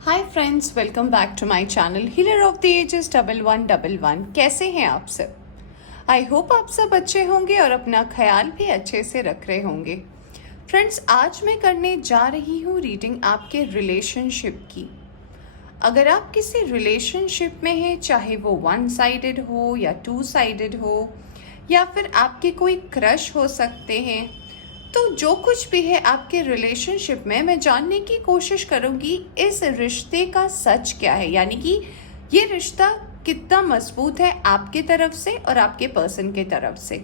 Hi friends, welcome back to my channel healer of the ages 1111। कैसे हैं आप सब? आई होप आप सब अच्छे होंगे और अपना ख्याल भी अच्छे से रख रहे होंगे। फ्रेंड्स, आज मैं करने जा रही हूँ रीडिंग आपके रिलेशनशिप की। अगर आप किसी रिलेशनशिप में हैं, चाहे वो वन साइडेड हो या टू साइडेड हो, या फिर आपके कोई क्रश हो सकते हैं, तो जो कुछ भी है आपके रिलेशनशिप में, मैं जानने की कोशिश करूंगी इस रिश्ते का सच क्या है, यानी कि ये रिश्ता कितना मजबूत है आपके तरफ से और आपके पर्सन के तरफ से,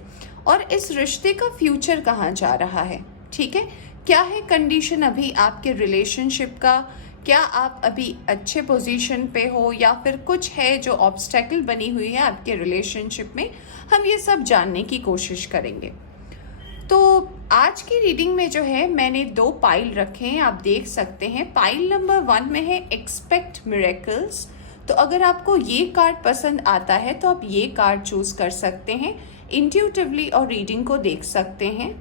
और इस रिश्ते का फ्यूचर कहाँ जा रहा है। ठीक है, क्या है कंडीशन अभी आपके रिलेशनशिप का, क्या आप अभी अच्छे पोजीशन पे हो या फिर कुछ है जो ऑब्स्टेकल बनी हुई है आपके रिलेशनशिप में, हम ये सब जानने की कोशिश करेंगे। तो आज की रीडिंग में जो है मैंने 2 पाइल रखे हैं, आप देख सकते हैं। पाइल नंबर 1 में है एक्सपेक्ट मिरेकल्स। तो अगर आपको ये कार्ड पसंद आता है तो आप ये कार्ड चूज कर सकते हैं, इंट्यूटिवली और रीडिंग को देख सकते हैं।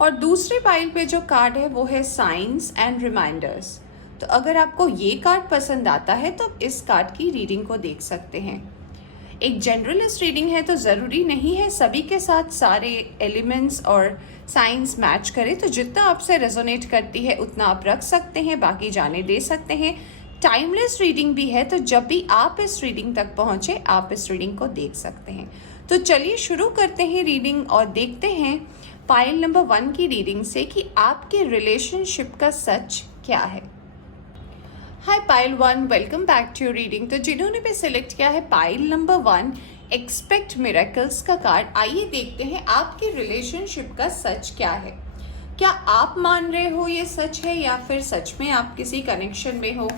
और दूसरे पाइल पे जो कार्ड है वो है साइंस एंड रिमाइंडर्स। तो अगर आपको ये कार्ड पसंद आता है तो आप इस कार्ड की रीडिंग को देख सकते हैं। एक जनरलिस्ट रीडिंग है तो ज़रूरी नहीं है सभी के साथ सारे एलिमेंट्स और साइंस मैच करें, तो जितना आपसे रेजोनेट करती है उतना आप रख सकते हैं, बाकी जाने दे सकते हैं। टाइमलेस रीडिंग भी है, तो जब भी आप इस रीडिंग तक पहुंचे आप इस रीडिंग को देख सकते हैं। तो चलिए शुरू करते हैं रीडिंग और देखते हैं पाइल नंबर 1 की रीडिंग से कि आपके रिलेशनशिप का सच क्या है। Hi pile 1, welcome back to your reading. तो जिन्होंने भी सिलेक्ट किया है पाइल नंबर 1 एक्सपेक्ट मिरेकल्स का कार्ड, आइए देखते हैं आपके रिलेशनशिप का सच क्या है। क्या आप मान रहे हो ये सच है या फिर सच में आप किसी कनेक्शन में हो?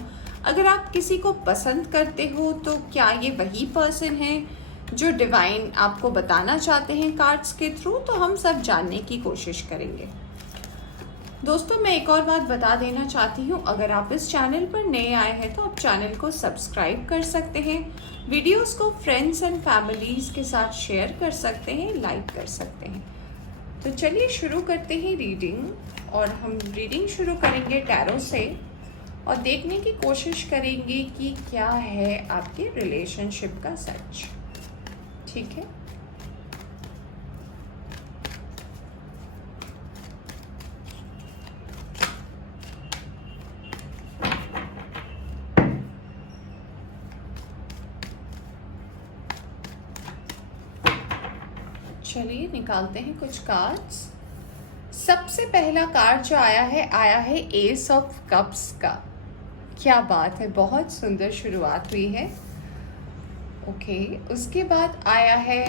अगर आप किसी को पसंद करते हो तो क्या ये वही पर्सन है जो डिवाइन आपको बताना चाहते हैं कार्ड्स के थ्रू? तो हम सब जानने की कोशिश करेंगे। दोस्तों, मैं एक और बात बता देना चाहती हूँ, अगर आप इस चैनल पर नए आए हैं तो आप चैनल को सब्सक्राइब कर सकते हैं, वीडियोस को फ्रेंड्स एंड फैमिलीज के साथ शेयर कर सकते हैं, लाइक कर सकते हैं। तो चलिए शुरू करते हैं रीडिंग, और हम रीडिंग शुरू करेंगे टैरो से और देखने की कोशिश करेंगे कि क्या है आपके रिलेशनशिप का सच। ठीक है, चलिए निकालते हैं कुछ कार्ड्स। सबसे पहला कार्ड जो आया है एस ऑफ कप्स का। क्या बात है, बहुत सुंदर शुरुआत हुई है। ओके, उसके बाद आया है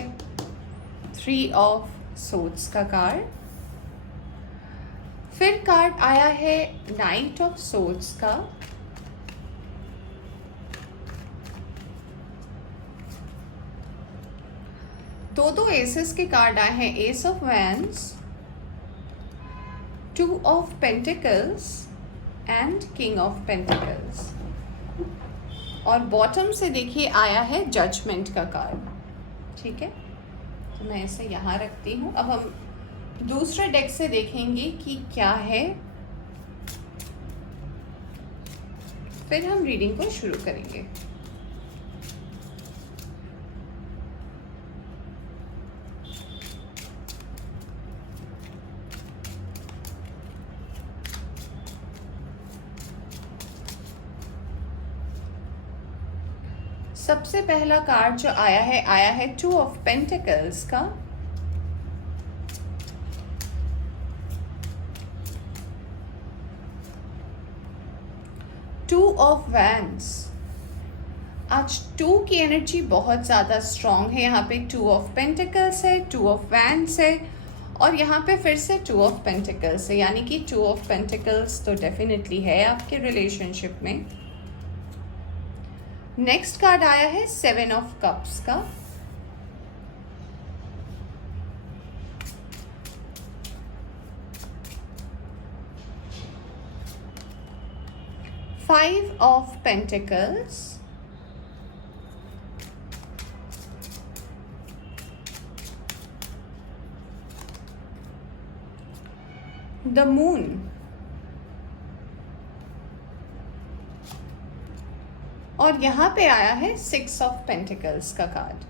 3 ऑफ सोर्ड्स का कार्ड। फिर कार्ड आया है नाइट ऑफ सोर्ड्स का। दो एसेस के कार्ड आए हैं, S of wands, 2 of pentacles and king of pentacles. और बॉटम से देखिए आया है जजमेंट का कार्ड। ठीक है, तो मैं इसे यहाँ रखती हूँ। अब हम दूसरे डेक से देखेंगे कि क्या है, फिर हम रीडिंग को शुरू करेंगे। सबसे पहला कार्ड जो आया है 2 ऑफ पेंटिकल्स का। Two of wands. आज 2 की एनर्जी बहुत ज़्यादा स्ट्रांग है। यहाँ पे 2 ऑफ पेंटिकल्स है, 2 ऑफ वैंड्स है, और यहाँ पे फिर से 2 ऑफ पेंटिकल्स है, यानी कि 2 ऑफ पेंटिकल्स तो डेफिनेटली है आपके रिलेशनशिप में। नेक्स्ट कार्ड आया है 7 ऑफ कप्स का। Five of pentacles, the moon, और यहाँ पे आया है 6 ऑफ पेंटिकल्स का कार्ड,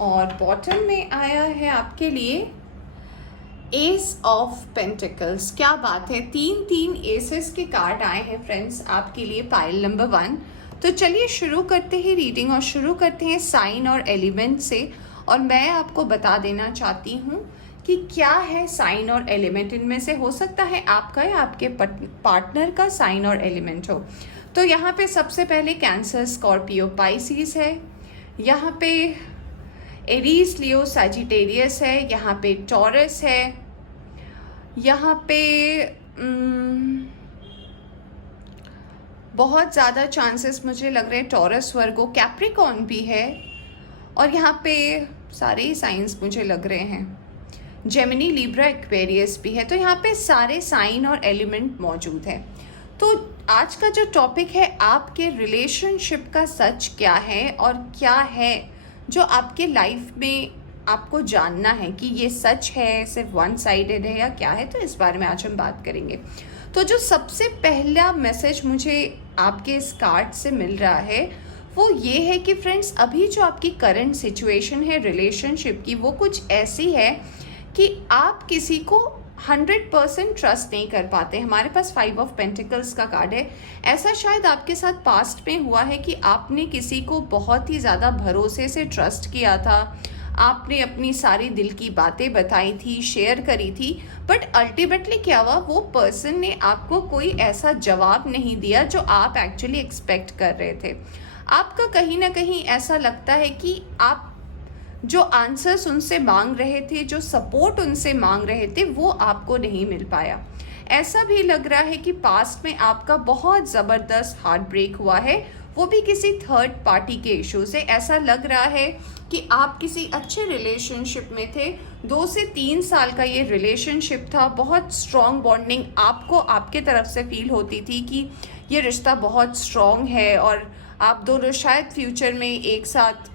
और बॉटम में आया है आपके लिए एस ऑफ पेंटिकल्स। क्या बात है, 3 एसेस के कार्ड आए हैं फ्रेंड्स आपके लिए पाइल नंबर 1। तो चलिए शुरू करते हैं रीडिंग, और शुरू करते हैं साइन और एलिमेंट से। और मैं आपको बता देना चाहती हूँ कि क्या है साइन और एलिमेंट। इनमें से हो सकता है आपका या आपके पार्टनर का साइन और एलिमेंट हो। तो यहाँ पे सबसे पहले कैंसर, स्कॉर्पियो, पाइसिस है, यहाँ पे एरीज, लियो, सैजिटेरियस है, यहाँ पे टॉरस है, यहाँ पे बहुत ज़्यादा चांसेस मुझे लग रहे हैं टॉरस, वर्गो, कैप्रिकॉर्न भी है, और यहाँ पे सारे ही साइंस मुझे लग रहे हैं, जेमिनी, लिब्रा, एक्वेरियस भी है। तो यहाँ पे सारे साइन और एलिमेंट मौजूद है। तो आज का जो टॉपिक है, आपके रिलेशनशिप का सच क्या है और क्या है जो आपके लाइफ में आपको जानना है कि ये सच है, सिर्फ वन साइडेड है या क्या है। तो इस बारे में आज हम बात करेंगे। तो जो सबसे पहला मैसेज मुझे आपके इस कार्ड से मिल रहा है वो ये है कि फ्रेंड्स, अभी जो आपकी करंट सिचुएशन है रिलेशनशिप की, वो कुछ ऐसी है कि आप किसी को 100% ट्रस्ट नहीं कर पाते। हमारे पास 5 ऑफ पेंटिकल्स का कार्ड है। ऐसा शायद आपके साथ पास्ट में हुआ है कि आपने किसी को बहुत ही ज़्यादा भरोसे से ट्रस्ट किया था, आपने अपनी सारी दिल की बातें बताई थी, शेयर करी थी, बट अल्टीमेटली क्या हुआ, वो पर्सन ने आपको कोई ऐसा जवाब नहीं दिया जो आप एक्चुअली एक्सपेक्ट कर रहे थे। आपका कहीं ना कहीं ऐसा लगता है कि आप जो आंसर्स उनसे मांग रहे थे, जो सपोर्ट उनसे मांग रहे थे, वो आपको नहीं मिल पाया। ऐसा भी लग रहा है कि पास्ट में आपका बहुत ज़बरदस्त हार्ट ब्रेक हुआ है, वो भी किसी थर्ड पार्टी के इशू से। ऐसा लग रहा है कि आप किसी अच्छे रिलेशनशिप में थे, 2 से 3 साल का ये रिलेशनशिप था, बहुत स्ट्रॉन्ग बॉन्डिंग आपको आपके तरफ से फील होती थी कि ये रिश्ता बहुत स्ट्रॉन्ग है और आप दोनों शायद फ्यूचर में एक साथ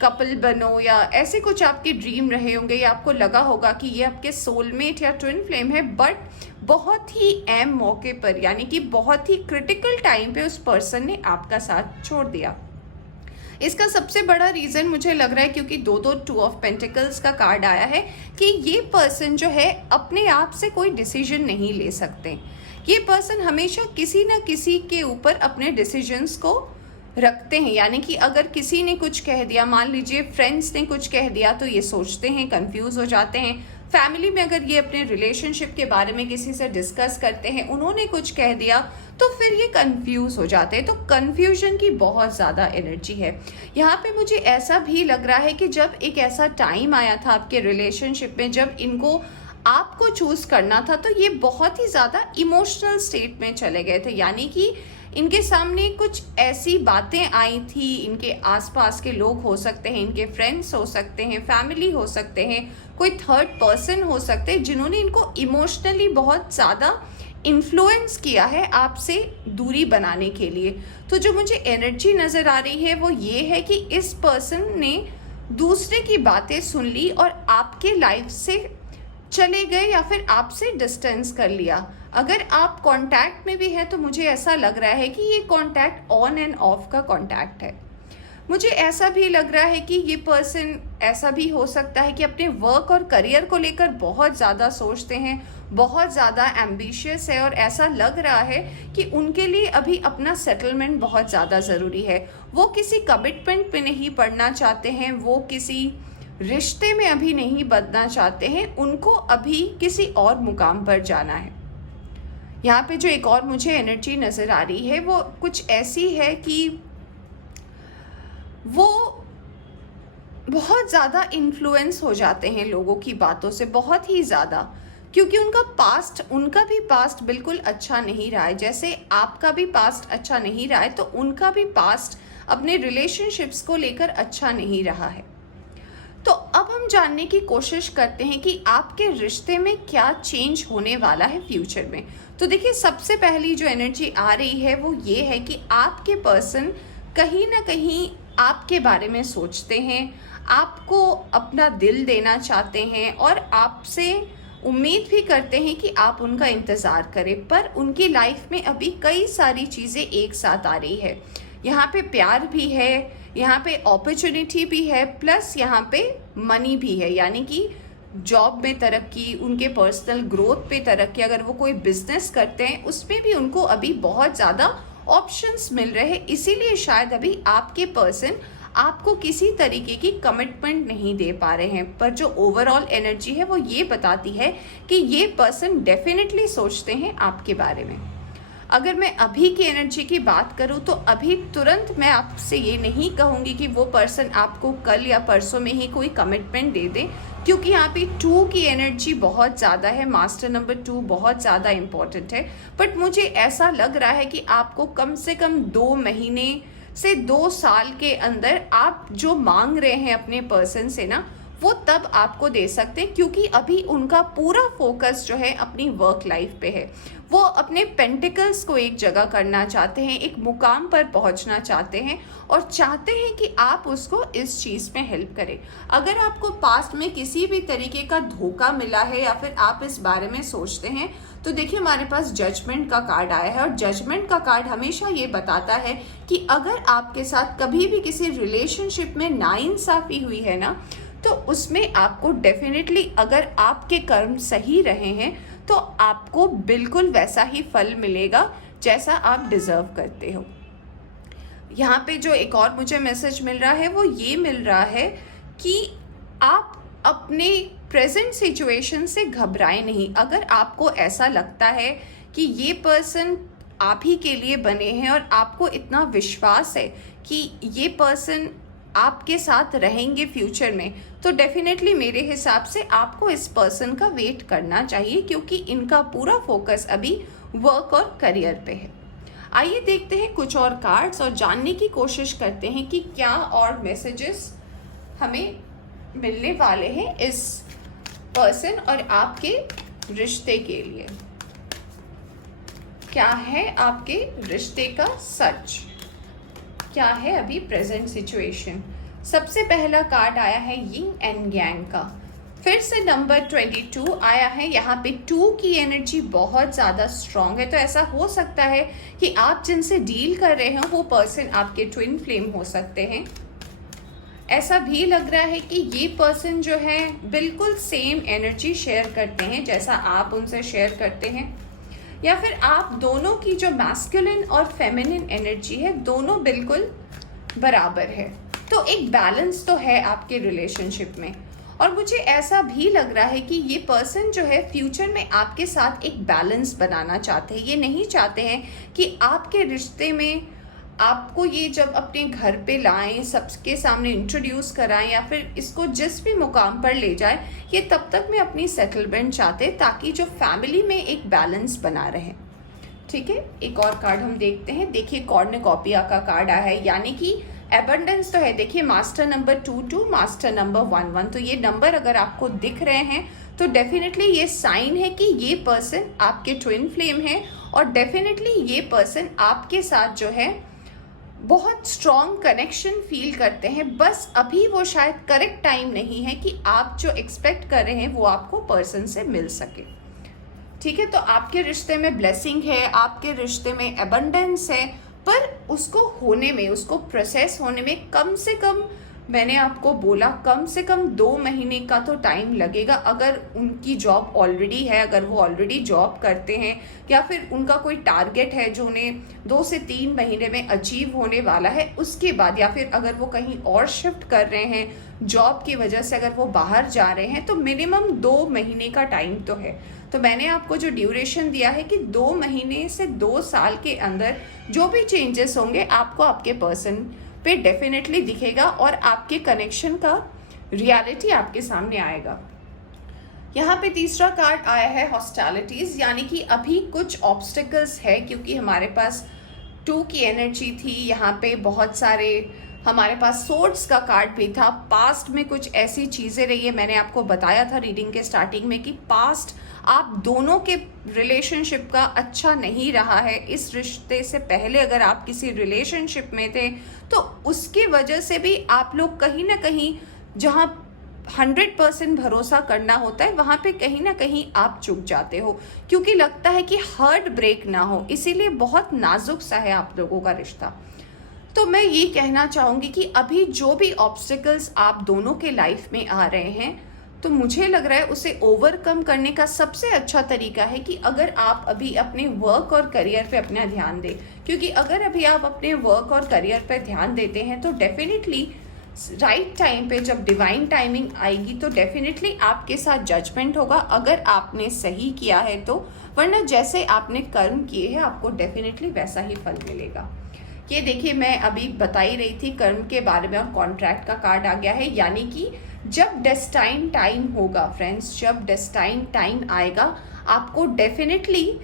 कपल बनो, या ऐसे कुछ आपके ड्रीम रहे होंगे, या आपको लगा होगा कि ये आपके सोलमेट या ट्विन फ्लेम है। बट बहुत ही अहम मौके पर, यानी कि बहुत ही क्रिटिकल टाइम पे उस पर्सन ने आपका साथ छोड़ दिया। इसका सबसे बड़ा रीज़न मुझे लग रहा है, क्योंकि 2 ऑफ पेंटिकल्स का कार्ड आया है, कि ये पर्सन जो है अपने आप से कोई डिसीजन नहीं ले सकते। ये पर्सन हमेशा किसी न किसी के ऊपर अपने डिसीजंस को रखते हैं। यानी कि अगर किसी ने कुछ कह दिया, मान लीजिए फ्रेंड्स ने कुछ कह दिया, तो ये सोचते हैं, कंफ्यूज हो जाते हैं। फैमिली में अगर ये अपने रिलेशनशिप के बारे में किसी से डिस्कस करते हैं, उन्होंने कुछ कह दिया, तो फिर ये कंफ्यूज हो जाते हैं। तो कंफ्यूजन की बहुत ज़्यादा एनर्जी है यहाँ पे। मुझे ऐसा भी लग रहा है कि जब एक ऐसा टाइम आया था आपके रिलेशनशिप में, जब इनको आपको चूज़ करना था, तो ये बहुत ही ज़्यादा इमोशनल स्टेट में चले गए थे। यानी कि इनके सामने कुछ ऐसी बातें आई थी, इनके आसपास के लोग हो सकते हैं, इनके फ्रेंड्स हो सकते हैं, फैमिली हो सकते हैं, कोई थर्ड पर्सन हो सकते हैं, जिन्होंने इनको इमोशनली बहुत ज़्यादा इन्फ्लुएंस किया है आपसे दूरी बनाने के लिए। तो जो मुझे एनर्जी नज़र आ रही है वो ये है कि इस पर्सन ने दूसरे की बातें सुन ली और आपके लाइफ से चले गए, या फिर आपसे डिस्टेंस कर लिया। अगर आप कांटेक्ट में भी हैं तो मुझे ऐसा लग रहा है कि ये कांटेक्ट ऑन एंड ऑफ का कांटेक्ट है। मुझे ऐसा भी लग रहा है कि ये पर्सन, ऐसा भी हो सकता है कि अपने वर्क और करियर को लेकर बहुत ज़्यादा सोचते हैं, बहुत ज़्यादा एम्बिशियस है, और ऐसा लग रहा है कि उनके लिए अभी अपना सेटलमेंट बहुत ज़्यादा ज़रूरी है। वो किसी कमिटमेंट पे नहीं पड़ना चाहते हैं, वो किसी रिश्ते में अभी नहीं बदलना चाहते हैं, उनको अभी किसी और मुकाम पर जाना है। यहाँ पे जो एक और मुझे एनर्जी नज़र आ रही है वो कुछ ऐसी है कि वो बहुत ज़्यादा इन्फ्लुएंस हो जाते हैं लोगों की बातों से, बहुत ही ज़्यादा, क्योंकि उनका भी पास्ट बिल्कुल अच्छा नहीं रहा है। जैसे आपका भी पास्ट अच्छा नहीं रहा है, तो उनका भी पास्ट अपने रिलेशनशिप्स को लेकर अच्छा नहीं रहा है। तो अब हम जानने की कोशिश करते हैं कि आपके रिश्ते में क्या चेंज होने वाला है फ्यूचर में। तो देखिए, सबसे पहली जो एनर्जी आ रही है वो ये है कि आपके पर्सन कहीं ना कहीं आपके बारे में सोचते हैं, आपको अपना दिल देना चाहते हैं, और आपसे उम्मीद भी करते हैं कि आप उनका इंतज़ार करें, पर उनकी लाइफ में अभी कई सारी चीज़ें एक साथ आ रही है। यहाँ पे प्यार भी है, यहाँ पे अपॉर्चुनिटी भी है, प्लस यहाँ पे मनी भी है, यानी कि जॉब में तरक्की, उनके पर्सनल ग्रोथ पे तरक्की, अगर वो कोई बिजनेस करते हैं उसमें भी उनको अभी बहुत ज़्यादा ऑप्शंस मिल रहे हैं। इसीलिए शायद अभी आपके पर्सन आपको किसी तरीके की कमिटमेंट नहीं दे पा रहे हैं, पर जो ओवरऑल एनर्जी है वो ये बताती है कि ये पर्सन डेफिनेटली सोचते हैं आपके बारे में। अगर मैं अभी की एनर्जी की बात करूं तो अभी तुरंत मैं आपसे ये नहीं कहूँगी कि वो पर्सन आपको कल या परसों में ही कोई कमिटमेंट दे दें, क्योंकि यहाँ पे 2 की एनर्जी बहुत ज़्यादा है, मास्टर नंबर 2 बहुत ज़्यादा इम्पॉर्टेंट है। बट मुझे ऐसा लग रहा है कि आपको कम से कम 2 महीने से 2 साल के अंदर आप जो मांग रहे हैं अपने पर्सन से ना, वो तब आपको दे सकते हैं, क्योंकि अभी उनका पूरा फोकस जो है अपनी वर्क लाइफ पे है। वो अपने पेंटिकल्स को एक जगह करना चाहते हैं, एक मुकाम पर पहुंचना चाहते हैं और चाहते हैं कि आप उसको इस चीज़ में हेल्प करें। अगर आपको पास्ट में किसी भी तरीके का धोखा मिला है या फिर आप इस बारे में सोचते हैं, तो देखिए हमारे पास जजमेंट का कार्ड आया है और जजमेंट का कार्ड हमेशा ये बताता है कि अगर आपके साथ कभी भी किसी रिलेशनशिप में नाइंसाफ़ी हुई है ना, तो उसमें आपको डेफिनेटली, अगर आपके कर्म सही रहे हैं तो आपको बिल्कुल वैसा ही फल मिलेगा जैसा आप डिजर्व करते हो। यहाँ पे जो एक और मुझे मैसेज मिल रहा है वो ये मिल रहा है कि आप अपने प्रेजेंट सिचुएशन से घबराएं नहीं। अगर आपको ऐसा लगता है कि ये पर्सन आप ही के लिए बने हैं और आपको इतना विश्वास है कि ये पर्सन आपके साथ रहेंगे फ्यूचर में, तो डेफिनेटली मेरे हिसाब से आपको इस पर्सन का वेट करना चाहिए, क्योंकि इनका पूरा फोकस अभी वर्क और करियर पे है। आइए देखते हैं कुछ और कार्ड्स और जानने की कोशिश करते हैं कि क्या और मैसेजेस हमें मिलने वाले हैं इस पर्सन और आपके रिश्ते के लिए। क्या है आपके रिश्ते का सच, क्या है अभी प्रेजेंट सिचुएशन। सबसे पहला कार्ड आया है यिंग एंड यांग का, फिर से नंबर 22 आया है। यहाँ पे 2 की एनर्जी बहुत ज़्यादा स्ट्रांग है, तो ऐसा हो सकता है कि आप जिनसे डील कर रहे हैं वो पर्सन आपके ट्विन फ्लेम हो सकते हैं। ऐसा भी लग रहा है कि ये पर्सन जो है बिल्कुल सेम एनर्जी शेयर करते हैं जैसा आप उनसे शेयर करते हैं, या फिर आप दोनों की जो मैस्कुलिन और फेमिनिन एनर्जी है दोनों बिल्कुल बराबर है। तो एक बैलेंस तो है आपके रिलेशनशिप में, और मुझे ऐसा भी लग रहा है कि ये पर्सन जो है फ्यूचर में आपके साथ एक बैलेंस बनाना चाहते हैं। ये नहीं चाहते हैं कि आपके रिश्ते में आपको ये जब अपने घर पे लाएं, सबके सामने इंट्रोड्यूस कराएं या फिर इसको जिस भी मुकाम पर ले जाए, ये तब तक में अपनी सेटलमेंट चाहते हैं ताकि जो फैमिली में एक बैलेंस बना रहे। ठीक है, एक और कार्ड हम देखते हैं। देखिए कॉर्नुकोपिया का कार्ड आया है, यानी कि एबंडेंस तो है। देखिए मास्टर नंबर 22, मास्टर नंबर 11, तो ये नंबर अगर आपको दिख रहे हैं तो डेफिनेटली ये साइन है कि ये पर्सन आपके ट्विन फ्लेम है और डेफिनेटली ये पर्सन आपके साथ जो है बहुत स्ट्रॉन्ग कनेक्शन फील करते हैं। बस अभी वो शायद करेक्ट टाइम नहीं है कि आप जो एक्सपेक्ट कर रहे हैं वो आपको पर्सन से मिल सके। ठीक है, तो आपके रिश्ते में ब्लेसिंग है, आपके रिश्ते में एबंडेंस है, पर उसको होने में, उसको प्रोसेस होने में कम से कम, मैंने आपको बोला कम से कम 2 महीने का तो टाइम लगेगा। अगर उनकी जॉब ऑलरेडी है, अगर वो ऑलरेडी जॉब करते हैं, या फिर उनका कोई टारगेट है जो उन्हें 2 से 3 महीने में अचीव होने वाला है, उसके बाद, या फिर अगर वो कहीं और शिफ्ट कर रहे हैं जॉब की वजह से, अगर वो बाहर जा रहे हैं, तो मिनिमम 2 महीने का टाइम तो है। तो मैंने आपको जो ड्यूरेशन दिया है कि 2 महीने से 2 साल के अंदर जो भी चेंजेस होंगे आपको आपके पर्सन पे डेफिनेटली दिखेगा और आपके कनेक्शन का रियलिटी आपके सामने आएगा। यहाँ पे तीसरा कार्ड आया है हॉस्टिलिटीज, यानी कि अभी कुछ ऑब्स्टिकल्स है, क्योंकि हमारे पास 2 की एनर्जी थी। यहाँ पे बहुत सारे हमारे पास सोर्ड्स का कार्ड भी था। पास्ट में कुछ ऐसी चीज़ें रही है, मैंने आपको बताया था रीडिंग के स्टार्टिंग में कि पास्ट आप दोनों के रिलेशनशिप का अच्छा नहीं रहा है। इस रिश्ते से पहले अगर आप किसी रिलेशनशिप में थे तो उसकी वजह से भी आप लोग कहीं ना कहीं, जहाँ 100% भरोसा करना होता है, वहाँ पे कहीं ना कहीं आप चूक जाते हो, क्योंकि लगता है कि हार्ट ब्रेक ना हो, इसीलिए बहुत नाजुक सा है आप लोगों का रिश्ता। तो मैं ये कहना चाहूँगी कि अभी जो भी ऑब्स्टिकल्स आप दोनों के लाइफ में आ रहे हैं, तो मुझे लग रहा है उसे ओवरकम करने का सबसे अच्छा तरीका है कि अगर आप अभी अपने वर्क और करियर पे अपना ध्यान दें, क्योंकि अगर अभी आप अपने वर्क और करियर पे ध्यान देते हैं तो डेफिनेटली राइट टाइम पे जब डिवाइन टाइमिंग आएगी तो डेफिनेटली आपके साथ जजमेंट होगा, अगर आपने सही किया है तो, वरना जैसे आपने कर्म किए हैं आपको डेफिनेटली वैसा ही फल मिलेगा। ये देखिए, मैं अभी बता ही रही थी कर्म के बारे में और कॉन्ट्रैक्ट का कार्ड आ गया है, यानी कि जब डेस्टाइन टाइम होगा फ्रेंड्स, जब डेस्टाइन टाइम आएगा आपको डेफिनेटली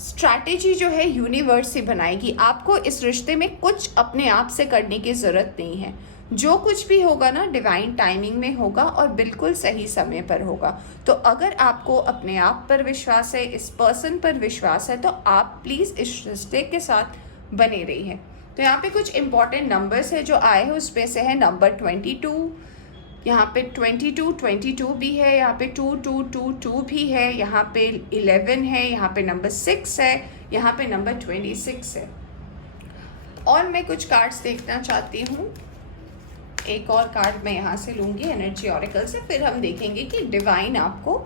स्ट्रैटेजी जो है यूनिवर्स से बनाएगी। आपको इस रिश्ते में कुछ अपने आप से करने की ज़रूरत नहीं है, जो कुछ भी होगा ना डिवाइन टाइमिंग में होगा और बिल्कुल सही समय पर होगा। तो अगर आपको अपने आप पर विश्वास है, इस पर्सन पर विश्वास है, तो आप प्लीज़ इस रिश्ते के साथ बने रहिए। तो यहाँ पे कुछ इंपॉर्टेंट नंबर्स है जो आए हैं, उसमें से है नंबर 22, यहाँ पे 22 भी है, यहाँ पे 2222 भी है, यहाँ पे 11 है, यहाँ पे नंबर 6 है, यहाँ पे नंबर 26 है। और मैं कुछ कार्ड्स देखना चाहती हूँ, एक और कार्ड मैं यहाँ से लूँगी एनर्जी ऑरेकल से, फिर हम देखेंगे कि डिवाइन आपको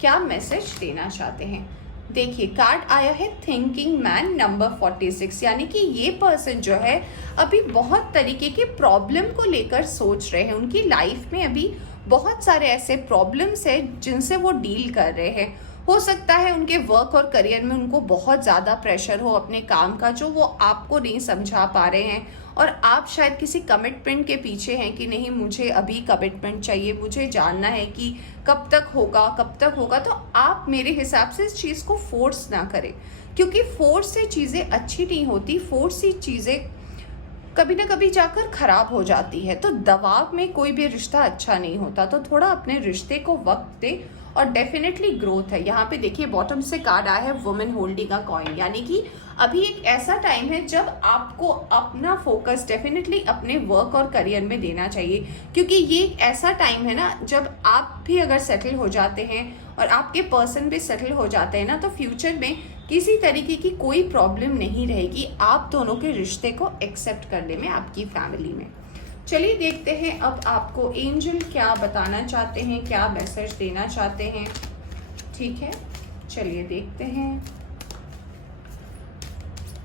क्या मैसेज देना चाहते हैं। देखिए, कार्ड आया है थिंकिंग मैन नंबर 46, यानी कि ये पर्सन जो है अभी बहुत तरीके के प्रॉब्लम को लेकर सोच रहे हैं। उनकी लाइफ में अभी बहुत सारे ऐसे प्रॉब्लम्स हैं जिनसे वो डील कर रहे हैं। हो सकता है उनके वर्क और करियर में उनको बहुत ज़्यादा प्रेशर हो अपने काम का, जो वो आपको नहीं समझा पा रहे हैं, और आप शायद किसी कमिटमेंट के पीछे हैं कि नहीं मुझे अभी कमिटमेंट चाहिए, मुझे जानना है कि कब तक होगा कब तक होगा। तो आप मेरे हिसाब से इस चीज़ को फोर्स ना करें, क्योंकि फोर्स से चीज़ें अच्छी नहीं होती, फोर्स से चीज़ें कभी ना कभी जाकर खराब हो जाती है। तो दबाव में कोई भी रिश्ता अच्छा नहीं होता, तो थोड़ा अपने रिश्ते को वक्त दे और डेफिनेटली ग्रोथ है। यहाँ पे देखिए बॉटम से कार्ड आया है वुमेन होल्डिंग अ कॉइन, यानी कि अभी एक ऐसा टाइम है जब आपको अपना फोकस डेफिनेटली अपने वर्क और करियर में देना चाहिए, क्योंकि ये एक ऐसा टाइम है ना जब आप भी अगर सेटल हो जाते हैं और आपके पर्सन भी सेटल हो जाते हैं ना, तो फ्यूचर में किसी तरीके की कोई प्रॉब्लम नहीं रहेगी आप दोनों के रिश्ते को एक्सेप्ट करने में, आपकी फैमिली में। चलिए देखते हैं अब आपको एंजल क्या बताना चाहते हैं, क्या मैसेज देना चाहते हैं। ठीक है, चलिए देखते हैं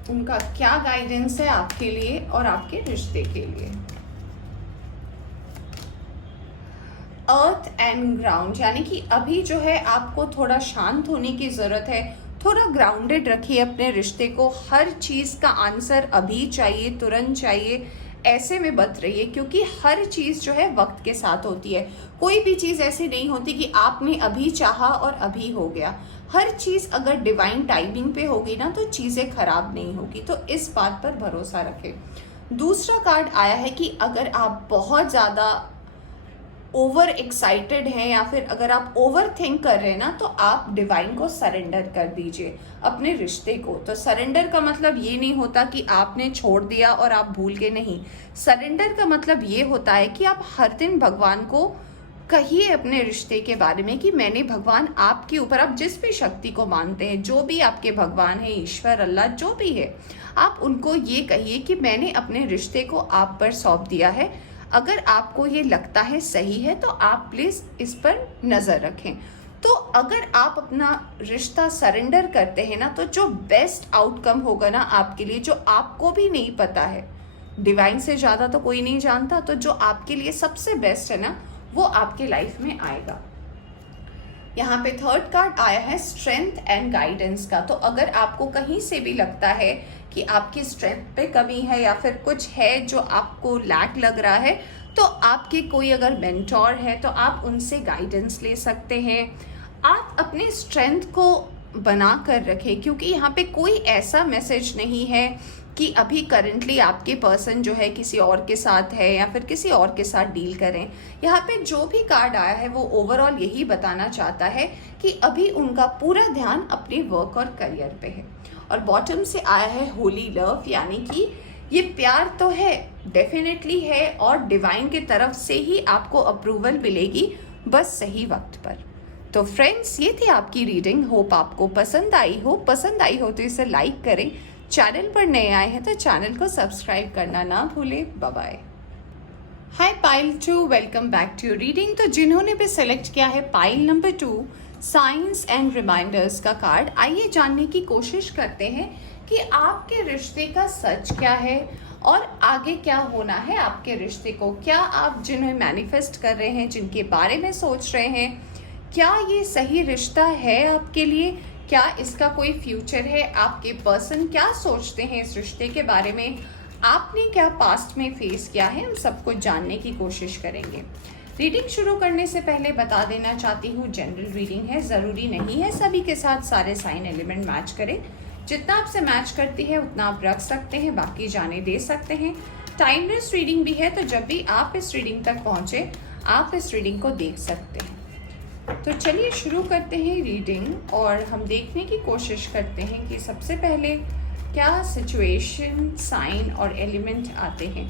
उनका क्या गाइडेंस है आपके लिए और आपके रिश्ते के लिए। अर्थ एंड ग्राउंड, यानी कि अभी जो है आपको थोड़ा शांत होने की ज़रूरत है, थोड़ा ग्राउंडेड रखिए अपने रिश्ते को। हर चीज़ का आंसर अभी चाहिए, तुरंत चाहिए, ऐसे में मत रहिए, क्योंकि हर चीज़ जो है वक्त के साथ होती है। कोई भी चीज़ ऐसी नहीं होती कि आपने अभी चाहा और अभी हो गया। हर चीज़ अगर डिवाइन टाइमिंग पे होगी ना तो चीज़ें खराब नहीं होगी, तो इस बात पर भरोसा रखें। दूसरा कार्ड आया है कि अगर आप बहुत ज़्यादा ओवर एक्साइटेड हैं या फिर अगर आप ओवर थिंक कर रहे हैं ना, तो आप डिवाइन को सरेंडर कर दीजिए अपने रिश्ते को। तो सरेंडर का मतलब ये नहीं होता कि आपने छोड़ दिया और आप भूल के, नहीं। सरेंडर का मतलब ये होता है कि आप हर दिन भगवान को कहिए अपने रिश्ते के बारे में कि मैंने भगवान आपके ऊपर, आप जिस भी शक्ति को मानते हैं, जो भी आपके भगवान है, ईश्वर, अल्लाह, जो भी है, आप उनको ये कहिए कि मैंने अपने रिश्ते को आप पर सौंप दिया है। अगर आपको ये लगता है सही है तो आप प्लीज़ इस पर नज़र रखें। तो अगर आप अपना रिश्ता सरेंडर करते हैं ना, तो जो बेस्ट आउटकम होगा ना आपके लिए, जो आपको भी नहीं पता है, डिवाइन से ज़्यादा तो कोई नहीं जानता, तो जो आपके लिए सबसे बेस्ट है ना वो आपके लाइफ में आएगा। यहाँ पे थर्ड कार्ड आया है स्ट्रेंथ एंड गाइडेंस का। तो अगर आपको कहीं से भी लगता है कि आपकी स्ट्रेंथ पे कमी है या फिर कुछ है जो आपको लैक लग रहा है, तो आपके कोई अगर मेंटोर है तो आप उनसे गाइडेंस ले सकते हैं। आप अपने स्ट्रेंथ को बना कर रखें, क्योंकि यहाँ पे कोई ऐसा मैसेज नहीं है कि अभी करंटली आपके पर्सन जो है किसी और के साथ है या फिर किसी और के साथ डील करें। यहाँ पे जो भी कार्ड आया है वो ओवरऑल यही बताना चाहता है कि अभी उनका पूरा ध्यान अपने वर्क और करियर पे है। और बॉटम से आया है होली लव, यानी कि ये प्यार तो है डेफिनेटली है और डिवाइन की तरफ से ही आपको अप्रूवल मिलेगी, बस सही वक्त पर। तो फ्रेंड्स, ये थी आपकी रीडिंग। होप आपको पसंद आई हो। पसंद आई हो तो इसे लाइक करें। चैनल पर नए आए हैं तो चैनल को सब्सक्राइब करना ना भूलें। Bye bye. Hi pile 2, welcome back to your reading. तो जिन्होंने भी सेलेक्ट किया है pile number 2, signs and reminders का कार्ड, आइए जानने की कोशिश करते हैं कि आपके रिश्ते का सच क्या है और आगे क्या होना है आपके रिश्ते को। क्या आप जिन्हें मैनिफेस्ट कर रहे हैं, जिनके बारे में सोच रहे हैं, क्या ये सही रिश्ता है आपके लिए? क्या इसका कोई फ्यूचर है? आपके पर्सन क्या सोचते हैं इस रिश्ते के बारे में? आपने क्या पास्ट में फेस किया है? हम सब कुछ जानने की कोशिश करेंगे। रीडिंग शुरू करने से पहले बता देना चाहती हूँ, जनरल रीडिंग है, ज़रूरी नहीं है सभी के साथ सारे साइन एलिमेंट मैच करें। जितना आपसे मैच करती है उतना आप रख सकते हैं, बाकी जाने दे सकते हैं। टाइमलेस रीडिंग भी है, तो जब भी आप इस रीडिंग तक पहुँचे आप इस रीडिंग को देख सकते हैं। तो चलिए शुरू करते हैं रीडिंग और हम देखने की कोशिश करते हैं कि सबसे पहले क्या सिचुएशन, साइन और एलिमेंट आते हैं।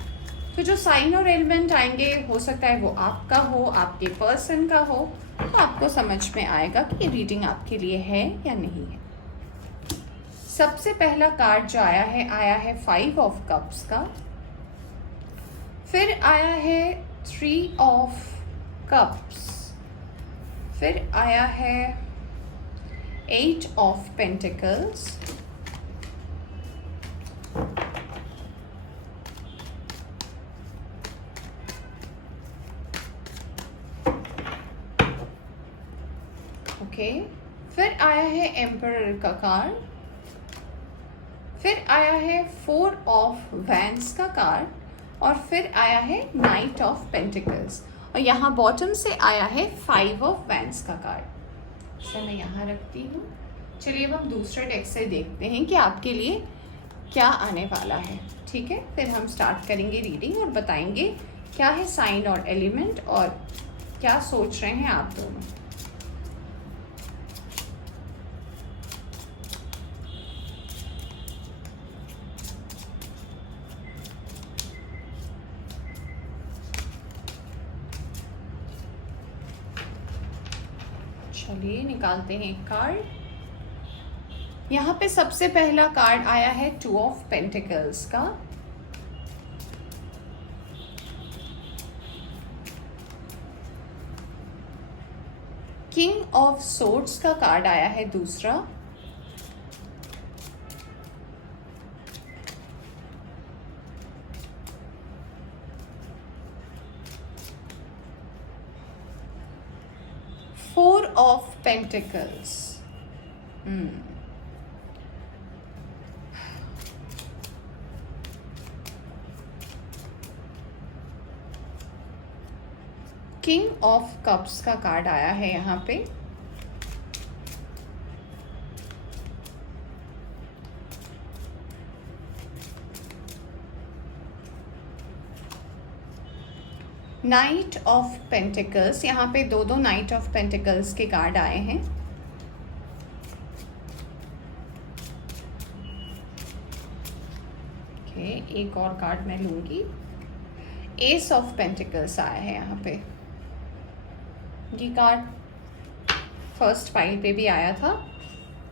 तो जो साइन और एलिमेंट आएंगे, हो सकता है वो आपका हो, आपके पर्सन का हो, तो आपको समझ में आएगा कि ये रीडिंग आपके लिए है या नहीं है। सबसे पहला कार्ड जो आया है 5 ऑफ कप्स का, फिर आया है 3 ऑफ कप्स, फिर आया है 8 ऑफ पेंटिकल्स, ओके, फिर आया है एम्परर का कार्ड, फिर आया है 4 ऑफ वैंड्स का कार्ड और फिर आया है नाइट ऑफ पेंटिकल्स और यहाँ बॉटम से आया है 5 ऑफ वैंड्स का कार्ड। इसे मैं यहाँ रखती हूँ। चलिए अब हम दूसरे डेक से देखते हैं कि आपके लिए क्या आने वाला है। ठीक है, फिर हम स्टार्ट करेंगे रीडिंग और बताएंगे क्या है साइन और एलिमेंट और क्या सोच रहे हैं आप दोनों। चलिए निकालते हैं एक कार्ड। यहाँ पे सबसे पहला कार्ड आया है 2 ऑफ पेंटिकल्स का, किंग ऑफ सोर्ड्स का कार्ड आया है दूसरा, four of pentacles, king of cups का कार्ड आया है यहाँ पे, नाइट ऑफ पेंटिकल्स। यहाँ पे दो नाइट ऑफ पेंटिकल्स के कार्ड आए हैं। ओके, एक और कार्ड मैं लूंगी। एस ऑफ पेंटिकल्स आया है यहाँ पे। ये कार्ड फर्स्ट फाइल पे भी आया था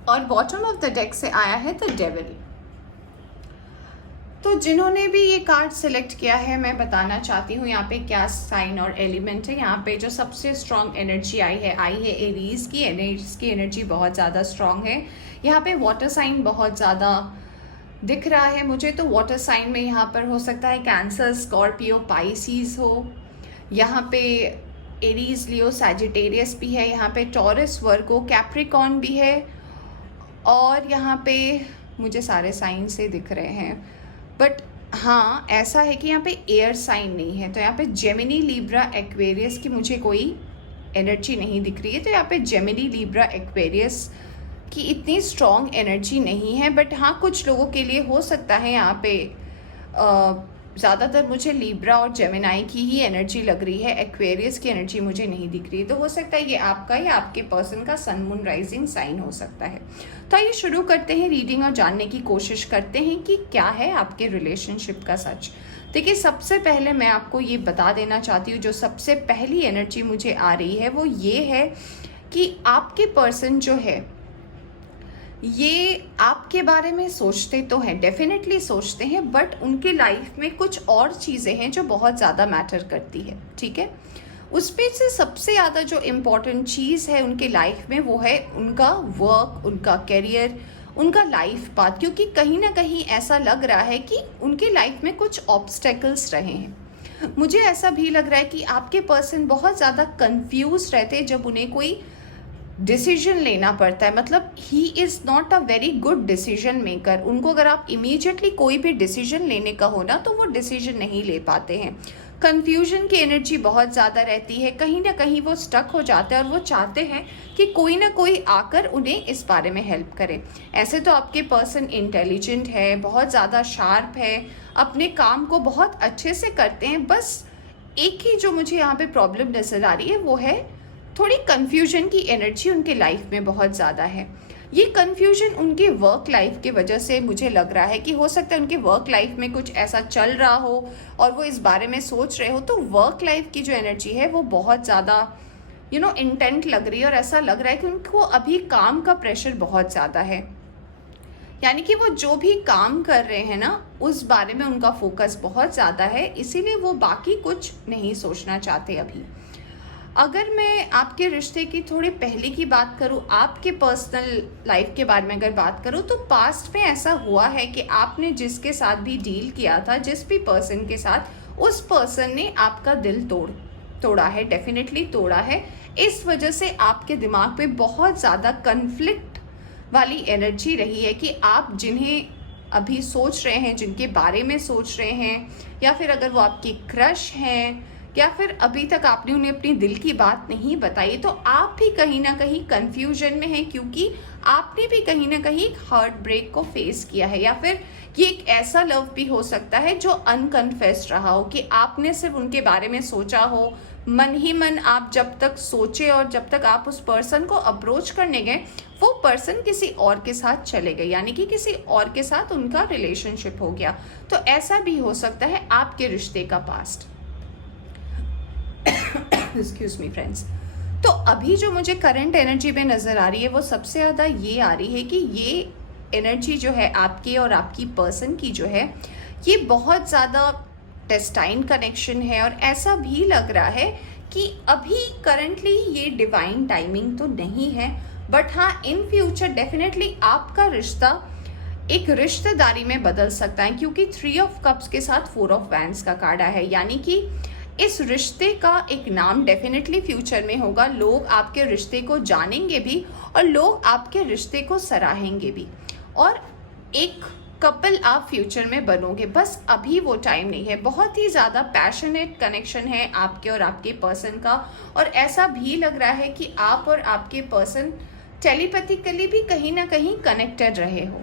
और बॉटम ऑफ द डेक से आया है द डेविल। तो जिन्होंने भी ये कार्ड सिलेक्ट किया है, मैं बताना चाहती हूँ यहाँ पे क्या साइन और एलिमेंट है। यहाँ पे जो सबसे स्ट्रॉन्ग एनर्जी आई है एरीज की। एरीज की एनर्जी बहुत ज़्यादा स्ट्रॉन्ग है। यहाँ पे वाटर साइन बहुत ज़्यादा दिख रहा है मुझे। तो वाटर साइन में यहाँ पर हो सकता है कैंसर, स्कॉर्पियो, पाइसीज हो। यहाँ पे एरीज, लियो, सैजिटेरियस भी है। यहाँ पे टॉरस, वर्गो, कैप्रिकॉर्न भी है। और यहाँ पे मुझे सारे साइन से दिख रहे हैं, बट हाँ ऐसा है कि यहाँ पे एयर साइन नहीं है। तो यहाँ पे जेमिनी, लिब्रा, एक्वेरियस की मुझे कोई एनर्जी नहीं दिख रही है। तो यहाँ पे जेमिनी, लिब्रा, एक्वेरियस की इतनी स्ट्रॉन्ग एनर्जी नहीं है। बट हाँ, कुछ लोगों के लिए हो सकता है। यहाँ पे ज़्यादातर मुझे लिब्रा और जेमिनाई की ही एनर्जी लग रही है। एक्वेरियस की एनर्जी मुझे नहीं दिख रही है। तो हो सकता है ये आपका या आपके पर्सन का सन, मून, राइजिंग साइन हो सकता है। तो आइए शुरू करते हैं रीडिंग और जानने की कोशिश करते हैं कि क्या है आपके रिलेशनशिप का सच। देखिए, सबसे पहले मैं आपको ये बता देना चाहती हूँ, जो सबसे पहली एनर्जी मुझे आ रही है वो ये है कि आपके पर्सन जो है ये आपके बारे में सोचते तो हैं, डेफिनेटली सोचते हैं, बट उनके लाइफ में कुछ और चीज़ें हैं जो बहुत ज़्यादा मैटर करती है, ठीक है। उसमें से सबसे ज़्यादा जो इम्पोर्टेंट चीज़ है उनके लाइफ में वो है उनका वर्क, उनका करियर, उनका लाइफ पाथ, क्योंकि कहीं ना कहीं ऐसा लग रहा है कि उनके लाइफ में कुछ ऑब्स्टेकल्स रहे हैं। मुझे ऐसा भी लग रहा है कि आपके पर्सन बहुत ज़्यादा कंफ्यूज रहते हैं जब उन्हें कोई डिसीजन लेना पड़ता है। मतलब he is not a very good decision maker. उनको अगर आप इमीडिएटली कोई भी डिसीजन लेने का हो ना तो वो डिसीजन नहीं ले पाते हैं। कन्फ्यूजन की एनर्जी बहुत ज़्यादा रहती है, कहीं ना कहीं वो स्टक हो जाते हैं और वो चाहते हैं कि कोई ना कोई आकर उन्हें इस बारे में हेल्प करे। ऐसे तो आपके पर्सन इंटेलिजेंट है, बहुत ज़्यादा शार्प है, अपने काम को बहुत अच्छे से करते हैं। बस एक ही जो मुझे यहाँ पे प्रॉब्लम नज़र आ रही है वो है थोड़ी कन्फ्यूजन की एनर्जी उनके लाइफ में बहुत ज़्यादा है। ये कन्फ्यूजन उनके वर्क लाइफ की वजह से मुझे लग रहा है कि हो सकता है उनके वर्क लाइफ में कुछ ऐसा चल रहा हो और वो इस बारे में सोच रहे हो, तो वर्क लाइफ की जो एनर्जी है वो बहुत ज़्यादा इंटेंट लग रही है और ऐसा लग रहा है कि उनको अभी काम का प्रेशर बहुत ज़्यादा है। यानी कि वो जो भी काम कर रहे हैं ना उस बारे में उनका फोकस बहुत ज़्यादा है, इसीलिए वो बाकी कुछ नहीं सोचना चाहते अभी। अगर मैं आपके रिश्ते की थोड़ी पहले की बात करूं, आपके पर्सनल लाइफ के बारे में अगर बात करूं, तो पास्ट में ऐसा हुआ है कि आपने जिसके साथ भी डील किया था, जिस भी पर्सन के साथ, उस पर्सन ने आपका दिल तोड़ा है, डेफिनेटली तोड़ा है। इस वजह से आपके दिमाग पे बहुत ज़्यादा कन्फ्लिक्ट वाली एनर्जी रही है कि आप जिन्हें अभी सोच रहे हैं, जिनके बारे में सोच रहे हैं, या फिर अगर वो आपकी क्रश हैं, या फिर अभी तक आपने उन्हें अपनी दिल की बात नहीं बताई, तो आप भी कहीं ना कहीं कंफ्यूजन में हैं, क्योंकि आपने भी कहीं ना कहीं एक हार्ट ब्रेक को फेस किया है। या फिर ये एक ऐसा लव भी हो सकता है जो अनकन्फेस्ड रहा हो, कि आपने सिर्फ उनके बारे में सोचा हो, मन ही मन आप जब तक सोचे और जब तक आप उस पर्सन को अप्रोच करने गए वो पर्सन किसी और के साथ चले गए, यानी कि किसी और के साथ उनका रिलेशनशिप हो गया। तो ऐसा भी हो सकता है आपके रिश्ते का पास्ट। Excuse me friends. तो अभी जो मुझे करंट एनर्जी में नज़र आ रही है वो सबसे ज़्यादा ये आ रही है कि ये एनर्जी जो है आपके और आपकी पर्सन की जो है ये बहुत ज़्यादा टेस्टाइन कनेक्शन है, और ऐसा भी लग रहा है कि अभी करंटली ये डिवाइन टाइमिंग तो नहीं है, बट हाँ इन फ्यूचर डेफिनेटली आपका रिश्ता एक रिश्तेदारी में बदल सकता है, क्योंकि 3 ऑफ कप्स के साथ 4 ऑफ वैंड्स का कार्ड है। यानी कि इस रिश्ते का एक नाम डेफिनेटली फ्यूचर में होगा, लोग आपके रिश्ते को जानेंगे भी और लोग आपके रिश्ते को सराहेंगे भी, और एक कपल आप फ्यूचर में बनोगे। बस अभी वो टाइम नहीं है। बहुत ही ज़्यादा पैशनेट कनेक्शन है आपके और आपके पर्सन का, और ऐसा भी लग रहा है कि आप और आपके पर्सन टेलीपैथिकली भी कहीं ना कहीं कनेक्टेड रहे हो।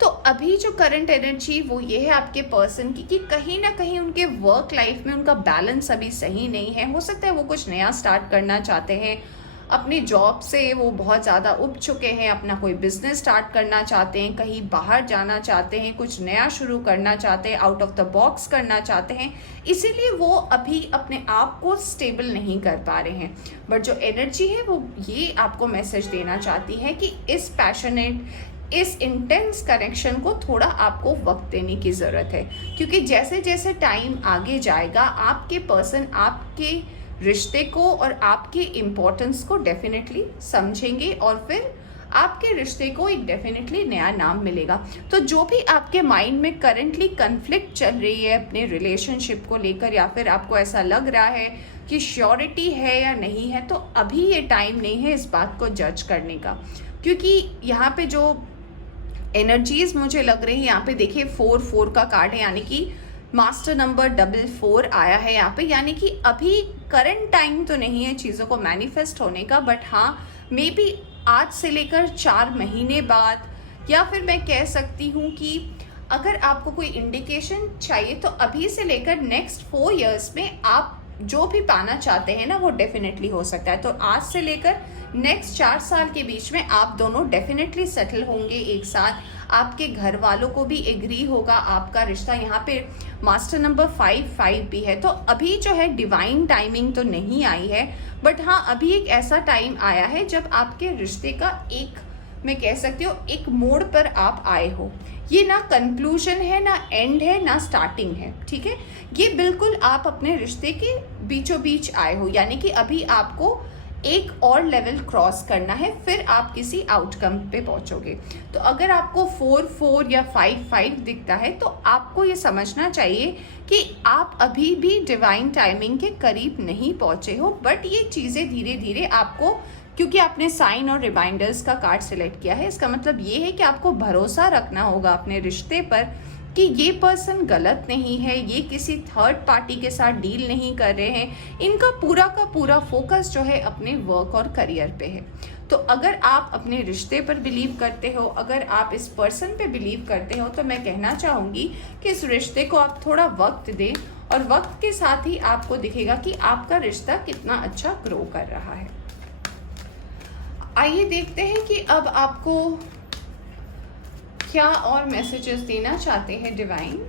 तो अभी जो करंट एनर्जी वो ये है आपके पर्सन की कि कहीं ना कहीं उनके वर्क लाइफ में उनका बैलेंस अभी सही नहीं है। हो सकता है वो कुछ नया स्टार्ट करना चाहते हैं, अपनी जॉब से वो बहुत ज़्यादा उब चुके हैं, अपना कोई बिजनेस स्टार्ट करना चाहते हैं, कहीं बाहर जाना चाहते हैं, कुछ नया शुरू करना चाहते हैं, आउट ऑफ द बॉक्स करना चाहते हैं, इसीलिए वो अभी अपने आप को स्टेबल नहीं कर पा रहे हैं। बट जो एनर्जी है वो ये आपको मैसेज देना चाहती है कि इस पैशनेट, इस इंटेंस कनेक्शन को थोड़ा आपको वक्त देने की ज़रूरत है, क्योंकि जैसे जैसे टाइम आगे जाएगा आपके पर्सन आपके रिश्ते को और आपके इम्पोर्टेंस को डेफिनेटली समझेंगे, और फिर आपके रिश्ते को एक डेफिनेटली नया नाम मिलेगा। तो जो भी आपके माइंड में करंटली कन्फ्लिक्ट चल रही है अपने रिलेशनशिप को लेकर, या फिर आपको ऐसा लग रहा है कि श्योरिटी है या नहीं है, तो अभी ये टाइम नहीं है इस बात को जज करने का, क्योंकि यहाँ पे जो एनर्जीज मुझे लग रही है, यहाँ पे देखिए 4 का कार्ड है, यानी कि मास्टर नंबर 44 आया है यहाँ पे, यानी कि अभी करंट टाइम तो नहीं है चीज़ों को मैनिफेस्ट होने का, बट हाँ मे बी आज से लेकर 4 महीने बाद, या फिर मैं कह सकती हूँ कि अगर आपको कोई इंडिकेशन चाहिए तो अभी से लेकर नेक्स्ट 4 इयर्स में आप जो भी पाना चाहते हैं ना वो डेफिनेटली हो सकता है। तो आज से लेकर नेक्स्ट 4 साल के बीच में आप दोनों डेफिनेटली सेटल होंगे एक साथ। आपके घर वालों को भी एग्री होगा आपका रिश्ता। यहाँ पे मास्टर नंबर 5 भी है। तो अभी जो है डिवाइन टाइमिंग तो नहीं आई है, बट हाँ अभी एक ऐसा टाइम आया है जब आपके रिश्ते का एक, मैं कह सकती हूँ, एक मोड़ पर आप आए हो। ये ना कंक्लूजन है, ना एंड है, ना स्टार्टिंग है, ठीक है। ये बिल्कुल आप अपने रिश्ते के बीचों बीच आए हो, यानी कि अभी आपको एक और लेवल क्रॉस करना है, फिर आप किसी आउटकम पे पहुंचोगे। तो अगर आपको 4 या 5 दिखता है तो आपको ये समझना चाहिए कि आप अभी भी डिवाइन टाइमिंग के करीब नहीं पहुंचे हो, बट ये चीज़ें धीरे धीरे आपको, क्योंकि आपने साइन और रिमाइंडर्स का कार्ड सिलेक्ट किया है, इसका मतलब ये है कि आपको भरोसा रखना होगा अपने रिश्ते पर कि ये पर्सन गलत नहीं है, ये किसी थर्ड पार्टी के साथ डील नहीं कर रहे हैं, इनका पूरा का पूरा फोकस जो है अपने वर्क और करियर पे है। तो अगर आप अपने रिश्ते पर बिलीव करते हो, अगर आप इस पर्सन पे बिलीव करते हो, तो मैं कहना चाहूँगी कि इस रिश्ते को आप थोड़ा वक्त दें, और वक्त के साथ ही आपको दिखेगा कि आपका रिश्ता कितना अच्छा ग्रो कर रहा है। आइए देखते हैं कि अब आपको क्या और मैसेजेस देना चाहते हैं डिवाइन।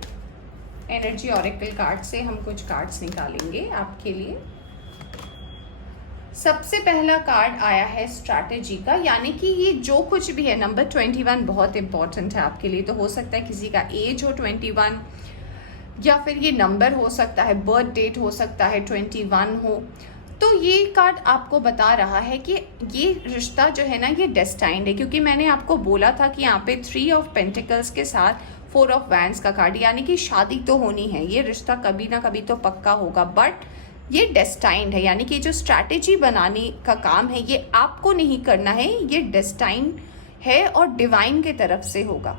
एनर्जी ऑरेकल कार्ड से हम कुछ कार्ड्स निकालेंगे आपके लिए। सबसे पहला कार्ड आया है स्ट्रैटेजी का, यानी कि ये जो कुछ भी है, नंबर 21 बहुत इंपॉर्टेंट है आपके लिए। तो हो सकता है किसी का एज हो 21, या फिर ये नंबर हो सकता है, बर्थ डेट हो सकता है 21 हो। तो ये कार्ड आपको बता रहा है कि ये रिश्ता जो है ना ये डेस्टाइन्ड है, क्योंकि मैंने आपको बोला था कि यहाँ पे 3 ऑफ पेंटिकल्स के साथ 4 ऑफ वैंड्स का कार्ड, यानी कि शादी तो होनी है, ये रिश्ता कभी ना कभी तो पक्का होगा, बट ये डेस्टाइन्ड है। यानी कि जो स्ट्रैटेजी बनाने का काम है ये आपको नहीं करना है, ये डेस्टाइन्ड है और डिवाइन के तरफ से होगा।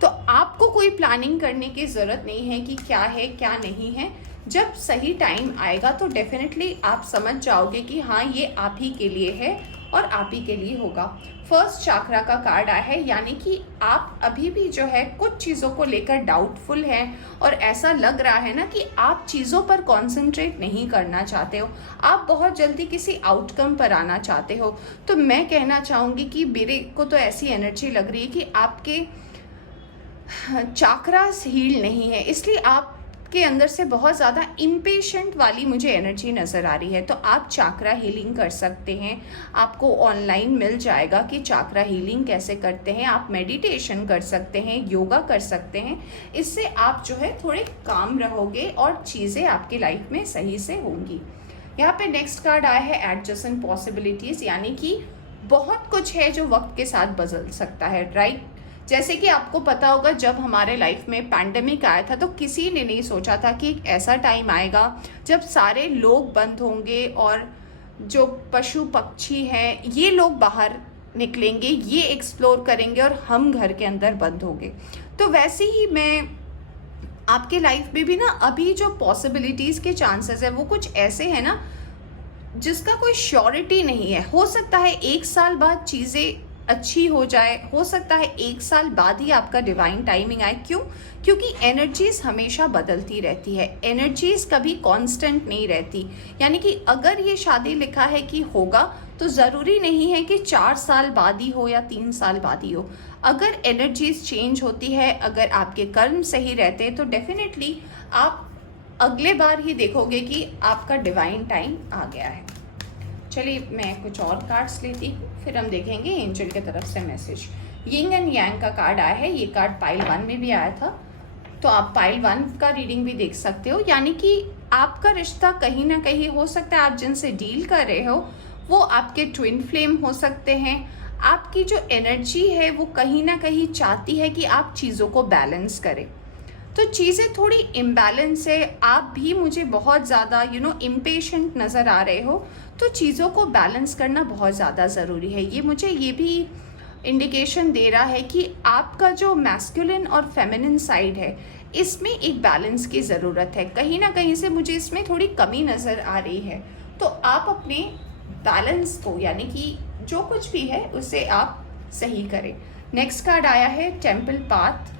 तो आपको कोई प्लानिंग करने की ज़रूरत नहीं है कि क्या है क्या नहीं है। जब सही टाइम आएगा तो डेफिनेटली आप समझ जाओगे कि हाँ ये आप ही के लिए है और आप ही के लिए होगा। फर्स्ट चाक्रा का कार्ड आया है, यानी कि आप अभी भी जो है कुछ चीज़ों को लेकर डाउटफुल हैं, और ऐसा लग रहा है ना कि आप चीज़ों पर कॉन्सेंट्रेट नहीं करना चाहते हो, आप बहुत जल्दी किसी आउटकम पर आना चाहते हो। तो मैं कहना चाहूँगी कि मेरे को तो ऐसी एनर्जी लग रही है कि आपके चाक्रास हील नहीं है, इसलिए आप के अंदर से बहुत ज़्यादा इम्पेशेंट वाली मुझे एनर्जी नज़र आ रही है। तो आप चाक्रा हीलिंग कर सकते हैं, आपको ऑनलाइन मिल जाएगा कि चाक्रा हीलिंग कैसे करते हैं। आप मेडिटेशन कर सकते हैं, योगा कर सकते हैं, इससे आप जो है थोड़े काम रहोगे और चीज़ें आपकी लाइफ में सही से होंगी। यहाँ पे नेक्स्ट कार्ड आया है एडजस्टेंट पॉसिबिलिटीज़, यानी कि बहुत कुछ है जो वक्त के साथ बदल सकता है, राइट। जैसे कि आपको पता होगा जब हमारे लाइफ में पैंडेमिक आया था तो किसी ने नहीं सोचा था कि एक ऐसा टाइम आएगा जब सारे लोग बंद होंगे और जो पशु पक्षी हैं ये लोग बाहर निकलेंगे, ये एक्सप्लोर करेंगे और हम घर के अंदर बंद होंगे। तो वैसे ही मैं आपके लाइफ में भी ना अभी जो पॉसिबिलिटीज़ के चांसेस है वो कुछ ऐसे हैं ना जिसका कोई श्योरिटी नहीं है। हो सकता है 1 साल बाद चीज़ें अच्छी हो जाए, हो सकता है 1 साल बाद ही आपका डिवाइन टाइमिंग आए। क्यों? क्योंकि एनर्जीज हमेशा बदलती रहती है, एनर्जीज कभी कांस्टेंट नहीं रहती। यानी कि अगर ये शादी लिखा है कि होगा तो ज़रूरी नहीं है कि 4 साल बाद ही हो या 3 साल बाद ही हो। अगर एनर्जीज चेंज होती है, अगर आपके कर्म सही रहते हैं तो डेफिनेटली आप अगले बार ही देखोगे कि आपका डिवाइन टाइम आ गया है। चलिए मैं कुछ और कार्ड्स लेती हूँ, फिर हम देखेंगे एंजल की तरफ से मैसेज। यिंग एंड यांग का कार्ड आया है, ये कार्ड पाइल 1 में भी आया था, तो आप पाइल 1 का रीडिंग भी देख सकते हो। यानी कि आपका रिश्ता कहीं ना कहीं हो सकता है आप जिनसे डील कर रहे हो वो आपके ट्विन फ्लेम हो सकते हैं। आपकी जो एनर्जी है वो कहीं ना कहीं चाहती है कि आप चीज़ों को बैलेंस करें, तो चीज़ें थोड़ी इम्बैलेंस है। आप भी मुझे बहुत ज़्यादा इम्पेशेंट नज़र आ रहे हो, तो चीज़ों को बैलेंस करना बहुत ज़्यादा ज़रूरी है। ये मुझे ये भी इंडिकेशन दे रहा है कि आपका जो मैस्कुलिन और फेमिनिन साइड है इसमें एक बैलेंस की ज़रूरत है। कहीं ना कहीं से मुझे इसमें थोड़ी कमी नज़र आ रही है, तो आप अपने बैलेंस को, यानी कि जो कुछ भी है उसे आप सही करें। नेक्स्ट कार्ड आया है टेम्पल पाथ,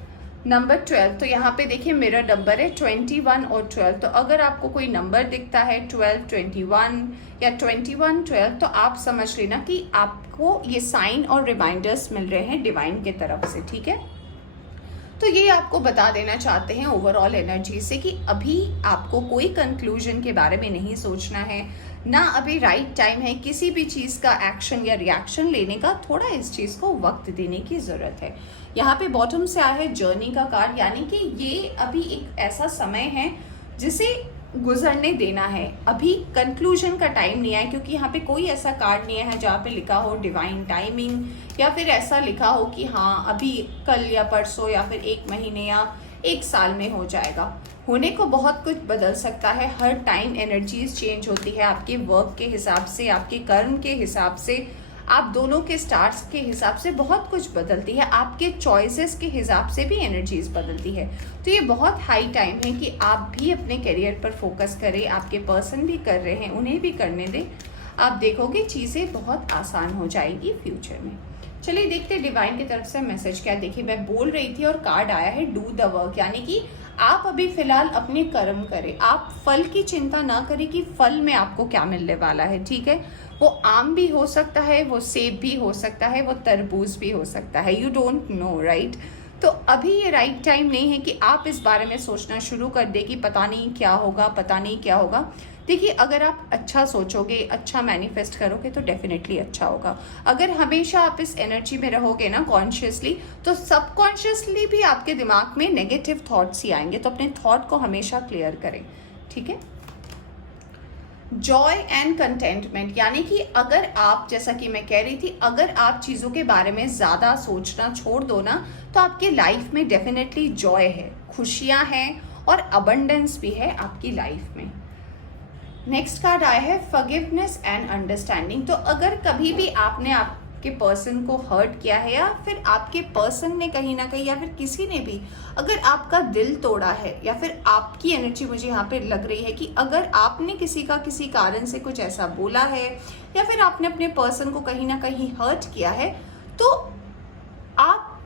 नंबर 12, तो यहाँ पे देखिए मिरर नंबर है 21 और 12। तो अगर आपको कोई नंबर दिखता है 12, 21 या 21, 12, तो आप समझ लेना कि आपको ये साइन और रिमाइंडर्स मिल रहे हैं डिवाइन के तरफ से, ठीक है। तो ये आपको बता देना चाहते हैं ओवरऑल एनर्जी से कि अभी आपको कोई कंक्लूजन के बारे में नहीं सोचना है, ना अभी राइट टाइम है किसी भी चीज़ का एक्शन या रिएक्शन लेने का। थोड़ा इस चीज़ को वक्त देने की ज़रूरत है। यहाँ पे बॉटम से आया है जर्नी का कार्ड, यानी कि ये अभी एक ऐसा समय है जिसे गुजरने देना है। अभी कंक्लूजन का टाइम नहीं है, क्योंकि यहाँ पे कोई ऐसा कार्ड नहीं है जहाँ पे लिखा हो डिवाइन टाइमिंग, या फिर ऐसा लिखा हो कि हाँ अभी कल या परसों या फिर 1 महीने या 1 साल में हो जाएगा। होने को बहुत कुछ बदल सकता है। हर टाइम एनर्जीज चेंज होती है, आपके वर्क के हिसाब से, आपके कर्म के हिसाब से, आप दोनों के स्टार्स के हिसाब से बहुत कुछ बदलती है। आपके चॉइसेस के हिसाब से भी एनर्जीज बदलती है। तो ये बहुत हाई टाइम है कि आप भी अपने करियर पर फोकस करें। आपके पर्सन भी कर रहे हैं, उन्हें भी करने दें। आप देखोगे चीज़ें बहुत आसान हो जाएगी फ्यूचर में। चलिए देखते हैं डिवाइन की तरफ से मैसेज क्या। देखिए मैं बोल रही थी और कार्ड आया है डू द वर्क, यानी कि आप अभी फिलहाल अपने कर्म करें। आप फल की चिंता ना करें कि फल में आपको क्या मिलने वाला है, ठीक है। वो आम भी हो सकता है, वो सेब भी हो सकता है, वो तरबूज भी हो सकता है, यू डोंट नो, राइट। तो अभी ये राइट टाइम नहीं है कि आप इस बारे में सोचना शुरू कर दे कि पता नहीं क्या होगा, पता नहीं क्या होगा। देखिए अगर आप अच्छा सोचोगे, अच्छा मैनिफेस्ट करोगे तो डेफिनेटली अच्छा होगा। अगर हमेशा आप इस एनर्जी में रहोगे ना कॉन्शियसली, तो सबकॉन्शियसली भी आपके दिमाग में नेगेटिव थॉट्स ही आएंगे। तो अपने थॉट को हमेशा क्लियर करें, ठीक है। जॉय एंड कंटेंटमेंट, यानी कि अगर आप, जैसा कि मैं कह रही थी, अगर आप चीज़ों के बारे में ज़्यादा सोचना छोड़ दो ना, तो आपके लाइफ में डेफिनेटली जॉय है, खुशियाँ हैं और अबंडेंस भी है आपकी लाइफ में। नेक्स्ट कार्ड आया है फॉरगिवनेस एंड अंडरस्टैंडिंग। तो अगर कभी भी आपने आपके पर्सन को हर्ट किया है, या फिर आपके पर्सन ने कहीं ना कहीं, या फिर किसी ने भी अगर आपका दिल तोड़ा है, या फिर आपकी एनर्जी मुझे यहाँ पे लग रही है कि अगर आपने किसी कारण से कुछ ऐसा बोला है, या फिर आपने अपने पर्सन को कहीं ना कहीं हर्ट किया है, तो आप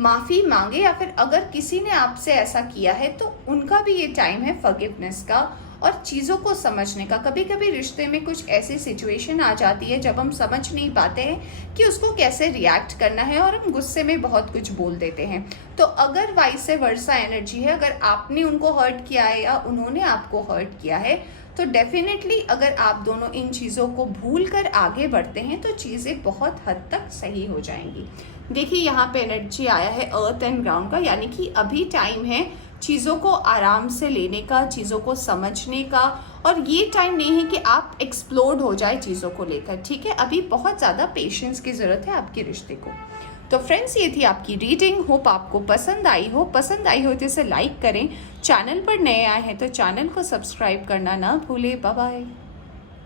माफ़ी मांगे। या फिर अगर किसी ने आपसे ऐसा किया है तो उनका भी ये टाइम है फॉरगिवनेस का और चीज़ों को समझने का। कभी कभी रिश्ते में कुछ ऐसी सिचुएशन आ जाती है जब हम समझ नहीं पाते हैं कि उसको कैसे रिएक्ट करना है, और हम गुस्से में बहुत कुछ बोल देते हैं। तो अगर वाइस वर्सा एनर्जी है, अगर आपने उनको हर्ट किया है या उन्होंने आपको हर्ट किया है, तो डेफिनेटली अगर आप दोनों इन चीज़ों को भूल कर आगे बढ़ते हैं तो चीज़ें बहुत हद तक सही हो जाएंगी। देखिए यहाँ पे एनर्जी आया है अर्थ एंड ग्राउंड का, यानी कि अभी टाइम है चीज़ों को आराम से लेने का, चीज़ों को समझने का, और ये टाइम नहीं है कि आप एक्सप्लोड हो जाए चीज़ों को लेकर, ठीक है। अभी बहुत ज़्यादा पेशेंस की ज़रूरत है आपके रिश्ते को। तो फ्रेंड्स ये थी आपकी रीडिंग। होप आपको पसंद आई हो तो इसे लाइक करें। चैनल पर नए आए हैं तो चैनल को सब्सक्राइब करना ना भूलें। Bye bye.